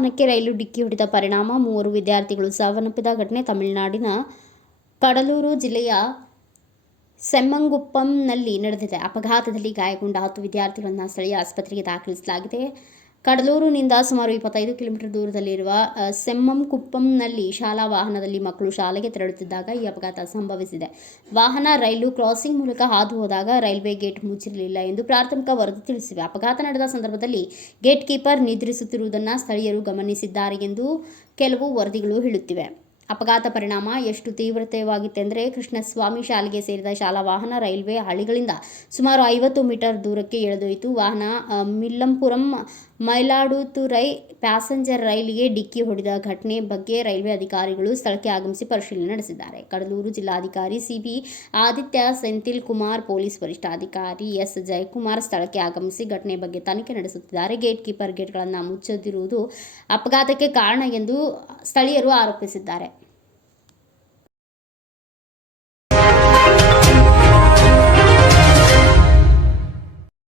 ವಾಹನಕ್ಕೆ ರೈಲು ಡಿಕ್ಕಿ ಹೊಡೆದ ಪರಿಣಾಮ 3 ವಿದ್ಯಾರ್ಥಿಗಳು ಸಾವನ್ನಪ್ಪಿದ ಘಟನೆ ತಮಿಳುನಾಡಿನ ಕಡಲೂರು ಜಿಲ್ಲೆಯ ಸೆಮ್ಮಂಗುಪ್ಪಂನಲ್ಲಿ ನಡೆದಿದೆ. ಅಪಘಾತದಲ್ಲಿ ಗಾಯಗೊಂಡ 10 ವಿದ್ಯಾರ್ಥಿಗಳನ್ನು ಸ್ಥಳೀಯ ಆಸ್ಪತ್ರೆಗೆ ದಾಖಲಿಸಲಾಗಿದೆ. ಕಡಲೂರಿನಿಂದ ಸುಮಾರು 25 ಕಿಲೋಮೀಟರ್ ದೂರದಲ್ಲಿರುವ ಸೆಮ್ಮಂಕುಪ್ಪಂನಲ್ಲಿ ಶಾಲಾ ವಾಹನದಲ್ಲಿ ಮಕ್ಕಳು ಶಾಲೆಗೆ ತೆರಳುತ್ತಿದ್ದಾಗ ಈ ಅಪಘಾತ ಸಂಭವಿಸಿದೆ. ವಾಹನ ರೈಲು ಕ್ರಾಸಿಂಗ್ ಮೂಲಕ ಹಾದು ಹೋದಾಗ ರೈಲ್ವೆ ಗೇಟ್ ಮುಚ್ಚಿರಲಿಲ್ಲ ಎಂದು ಪ್ರಾಥಮಿಕ ವರದಿ ತಿಳಿಸಿವೆ. ಅಪಘಾತ ನಡೆದ ಸಂದರ್ಭದಲ್ಲಿ ಗೇಟ್ ಕೀಪರ್ ನಿದ್ರಿಸುತ್ತಿರುವುದನ್ನು ಸ್ಥಳೀಯರು ಗಮನಿಸಿದ್ದಾರೆ ಎಂದು ಕೆಲವು ವರದಿಗಳು ಹೇಳುತ್ತಿವೆ. ಅಪಘಾತ ಪರಿಣಾಮ ಎಷ್ಟು ತೀವ್ರವಾಗಿತ್ತೆಂದರೆ, ಕೃಷ್ಣಸ್ವಾಮಿ ಶಾಲೆಗೆ ಸೇರಿದ ಶಾಲಾ ವಾಹನ ರೈಲ್ವೆ ಹಳಿಗಳಿಂದ ಸುಮಾರು 50 ಮೀಟರ್ ದೂರಕ್ಕೆ ಎಳೆದೊಯ್ಯಿತು. ವಾಹನ ಮಿಲ್ಲಂಪುರಂ ಮಯಿಲಾಡುತುರೈ ಪ್ಯಾಸೆಂಜರ್ ರೈಲಿಗೆ ಡಿಕ್ಕಿ ಹೊಡೆದ ಘಟನೆ ಬಗ್ಗೆ ರೈಲ್ವೆ ಅಧಿಕಾರಿಗಳು ಸ್ಥಳಕ್ಕೆ ಆಗಮಿಸಿ ಪರಿಶೀಲನೆ ನಡೆಸಿದ್ದಾರೆ. ಕಡಲೂರು ಜಿಲ್ಲಾಧಿಕಾರಿ ಸಿಬಿ ಆದಿತ್ಯ ಸೆಂಥಿಲ್ ಕುಮಾರ್, ಪೊಲೀಸ್ ವರಿಷ್ಠಾಧಿಕಾರಿ ಎಸ್ ಜಯಕುಮಾರ್ ಸ್ಥಳಕ್ಕೆ ಆಗಮಿಸಿ ಘಟನೆ ಬಗ್ಗೆ ತನಿಖೆ ನಡೆಸುತ್ತಿದ್ದಾರೆ. ಗೇಟ್ ಕೀಪರ್ ಗೇಟ್ಗಳನ್ನು ಮುಚ್ಚದಿರುವುದು ಅಪಘಾತಕ್ಕೆ ಕಾರಣ ಎಂದು ಸ್ಥಳೀಯರು ಆರೋಪಿಸಿದ್ದಾರೆ.